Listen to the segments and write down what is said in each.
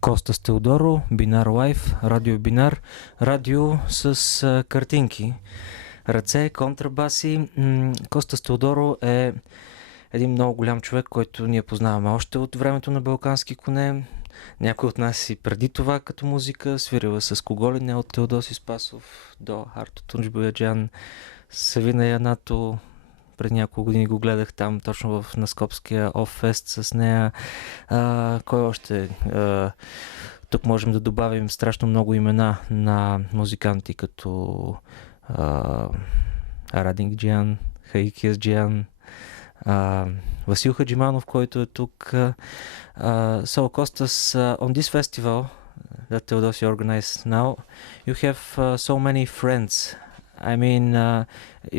Костас Теодору, Бинар Лайф, радио Бинар, радио с картинки, ръце, контрабаси. Костас Теодору е един много голям човек, който ние познаваме още от времето на Балкански коне. Някой от нас и преди това като музика, свирила с кого ли не, от Теодоси Спасов до Арто Тунч Бояджан, Савина Янато. Пред няколко години го гледах там, точно в Наскопския Оффест с нея. Кой още? Тук можем да добавим страшно много имена на музиканти, като Радинг Джиан, Хаикиас Джиан, Васил Хаджиманов, който е тук. So, Kostas, on this festival that Teodosi organized now, you have so many friends. I mean,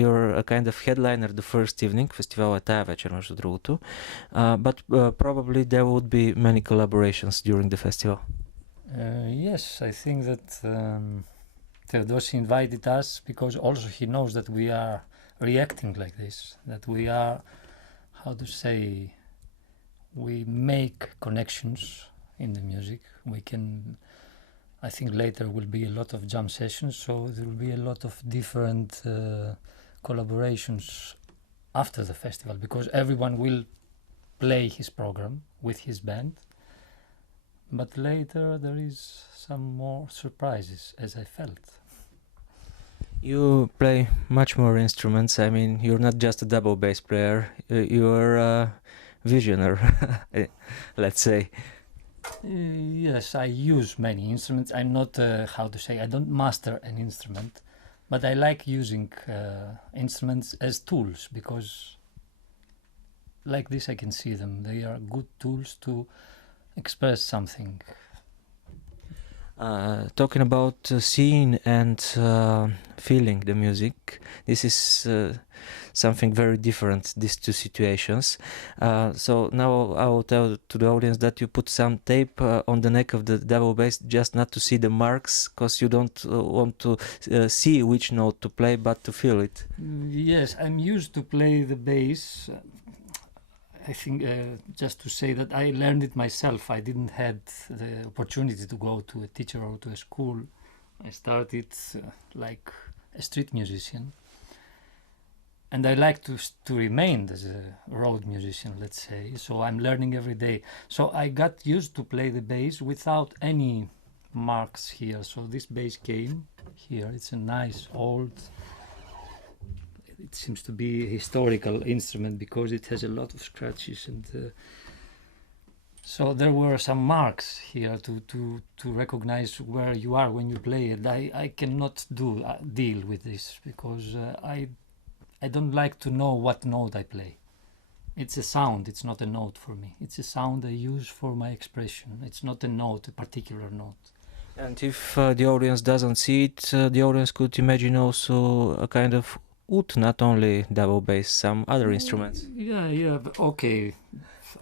you're a kind of headliner the first evening. Фестивал е тая вечер, между другото. But probably there would be many collaborations during the festival. Yes, I think that Teodosi invited us because also he knows that we are reacting like this, that we are, how to say, we make connections in the music. We can, I think later will be a lot of jam sessions, so there will be a lot of different collaborations after the festival, because everyone will play his program with his band, but later there is some more surprises, as I felt. You play much more instruments. I mean, you're not just a double bass player, you're a visionaire, let's say. Yes, I use many instruments. I'm not, how to say, I don't master an instrument, but I like using instruments as tools, because like this I can see them. They are good tools to express something. Talking about seeing and feeling the music, this is something very different, these two situations. So now I will tell to the audience that you put some tape on the neck of the double bass, just not to see the marks, because you don't want to see which note to play, but to feel it. Yes, I'm used to play the bass. I think just to say that I learned it myself. I didn't have the opportunity to go to a teacher or to a school. I started like a street musician, and I like to remain as a road musician, let's say. So I'm learning every day. So I got used to play the bass without any marks here. So this bass came here. It's a nice old, it seems to be a historical instrument because it has a lot of scratches, and so there were some marks here to recognize where you are when you play it. I cannot deal with this because I don't like to know what note I play. It's a sound, it's not a note for me. It's a sound I use for my expression. It's not a note, a particular note. And if the audience doesn't see it, the audience could imagine also a kind of oud, not only double bass, some other instruments. Yeah, okay.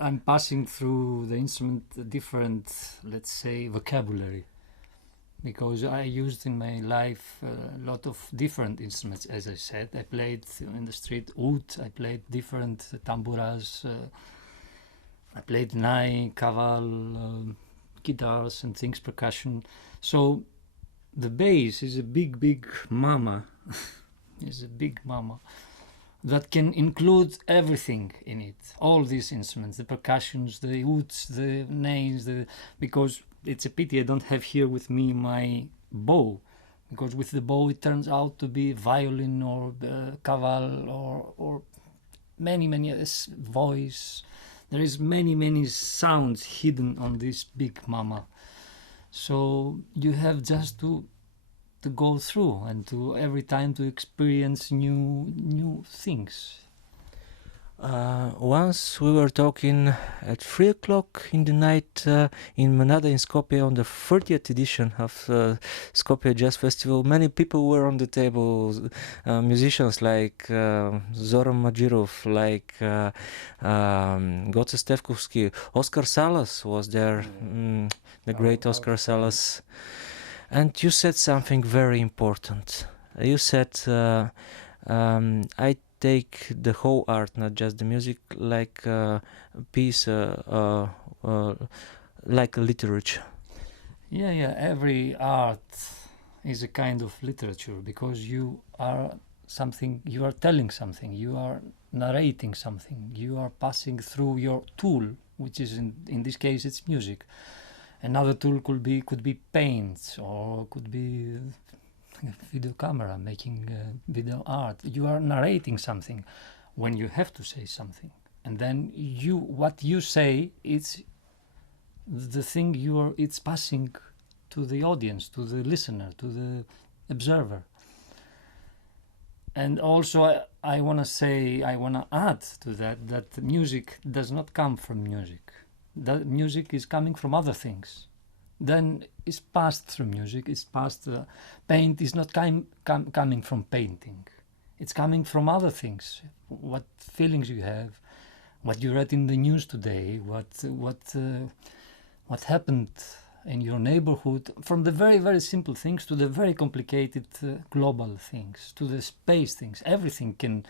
I'm passing through the instrument different, let's say, vocabulary, because I used in my life a lot of different instruments. As I said, I played in the street oud, I played different tamburas, I played nai, kaval, guitars and things, percussion. So the bass is a big mama. Is a big mama that can include everything in it, all these instruments, the percussions, the ouds, the nails, because it's a pity I don't have here with me my bow, because with the bow it turns out to be violin or kaval or many voice. There is many sounds hidden on this big mama, so you have just to go through and to every time to experience new things. Once we were talking at 3 o'clock in the night in Manada in Skopje on the 30th edition of Skopje Jazz Festival. Many people were on the table, musicians like Zoran Madjirov, like Goce Stevkovski. Oscar Salas was there, the great Oscar Salas. And you said something very important. You said, I take the whole art, not just the music, like a piece, like a literature. Yeah. Every art is a kind of literature because you are telling something, you are narrating something, you are passing through your tool, which is in this case it's music. Another tool could be paint, or could be video camera, making video art. You are narrating something when you have to say something, and then what you say, it's the thing it's passing to the audience, to the listener, to the observer. And also I want to add to that music does not come from music. That music is coming from other things. Then it's passed through music, it's passed, paint is not coming from painting. It's coming from other things. What feelings you have, what you read in the news today, what happened in your neighborhood, from the very, very simple things to the very complicated global things, to the space things. Everything can,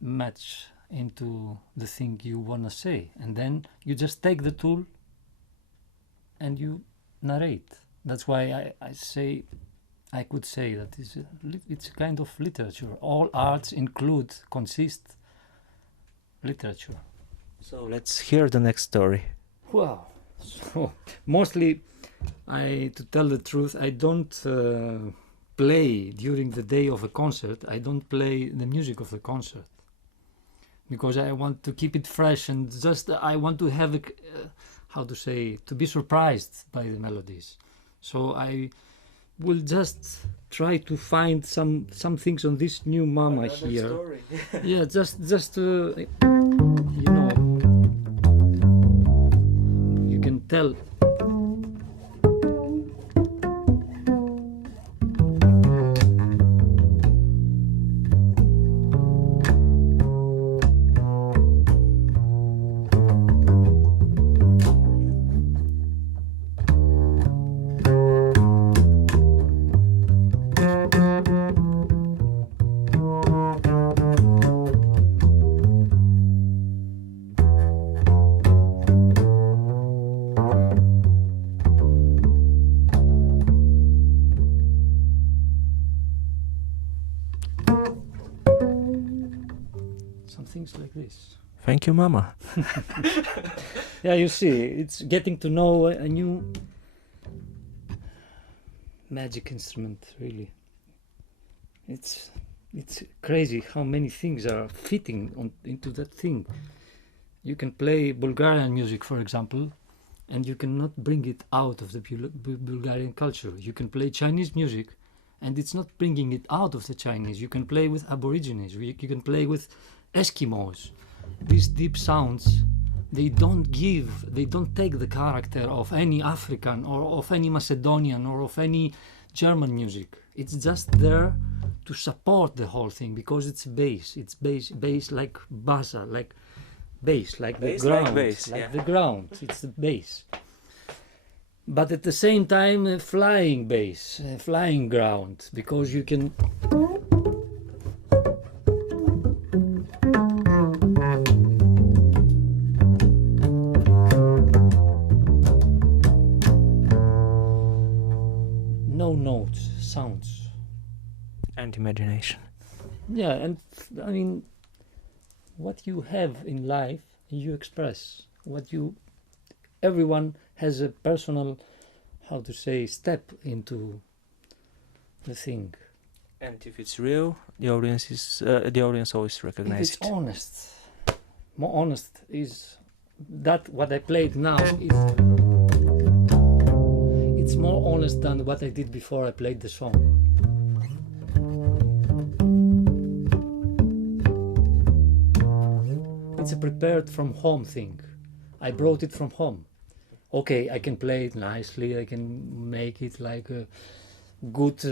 match into the thing you want to say. And then you just take the tool and you narrate. That's why I could say that it's a kind of literature. All arts consist literature. So let's hear the next story. Wow. So mostly, to tell the truth, I don't play during the day of a concert. I don't play the music of the concert because I want to keep it fresh, and just I want to have to be surprised by the melodies. So I will just try to find some things on this new mama here. Story. Yeah, just you can tell. Things like this. Thank you, Mama. Yeah, you see, it's getting to know a new magic instrument, really. It's crazy how many things are fitting into that thing. You can play Bulgarian music, for example, and you cannot bring it out of the Bulgarian culture. You can play Chinese music, and it's not bringing it out of the Chinese. You can play with Aborigines, you can play with Eskimos. These deep sounds, they don't take the character of any African or of any Macedonian or of any German music. It's just there to support the whole thing because it's bass. It's bass like bassa, like bass, like bass, the ground, the ground. It's the bass. But at the same time, flying bass, flying ground, because you can. Notes, sounds, and imagination. Yeah, and I mean, what you have in life, you express. Everyone has a personal, step into the thing. And if it's real, the audience always recognizes it. If it's honest, more honest is that what I played now is. It's more honest than what I did before I played the song. It's a prepared from home thing. I brought it from home. Okay, I can play it nicely, I can make it like a good,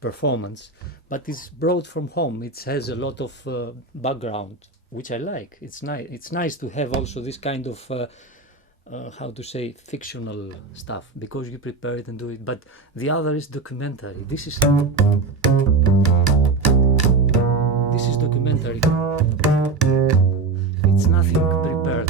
performance, but it's brought from home. It has a lot of background, which I like. It's nice to have also this kind of fictional stuff, because you prepare it and do it. But the other is documentary. This is documentary. It's nothing prepared.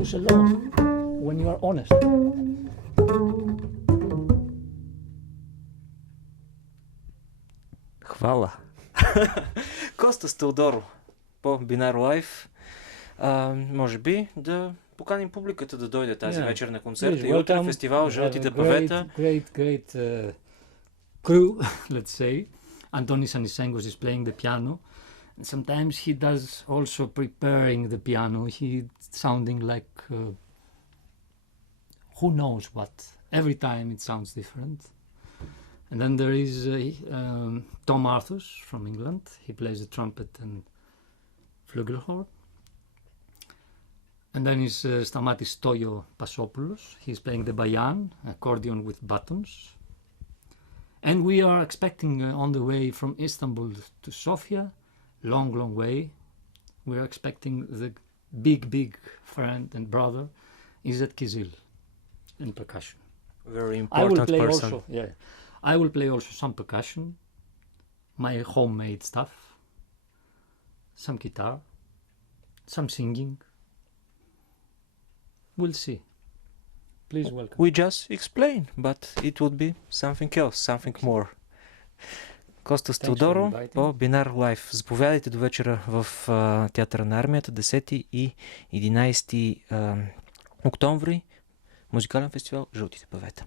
goes along when you are honest. Хвала. Костас Теодору по Бинар Лайф. Може би да поканим публиката да дойде тази вечер на концерта и утре фестивал Жълтите павета. Great crew, let's say. Antonis Anisengos is playing the piano. And sometimes he does also preparing the piano. He sounding like who knows what. Every time it sounds different. And then there is Tom Arthurs from England. He plays the trumpet and flugelhorn. And then is Stamatis Toyo Pasopoulos. He's playing the bayan, accordion with buttons. And we are expecting on the way from Istanbul to Sofia, long way. We are expecting the big friend and brother Izzet Kizil in percussion. Very important person. I will play also some percussion, my homemade stuff, some guitar, some singing. We'll see. Please welcome. We just explain, but it would be something else, something more. Костас Теодоро по Бинар Лайф. Заповядайте до вечера в Театъра на армията, 10 и 11 октомври. Музикален фестивал Жълтите павета.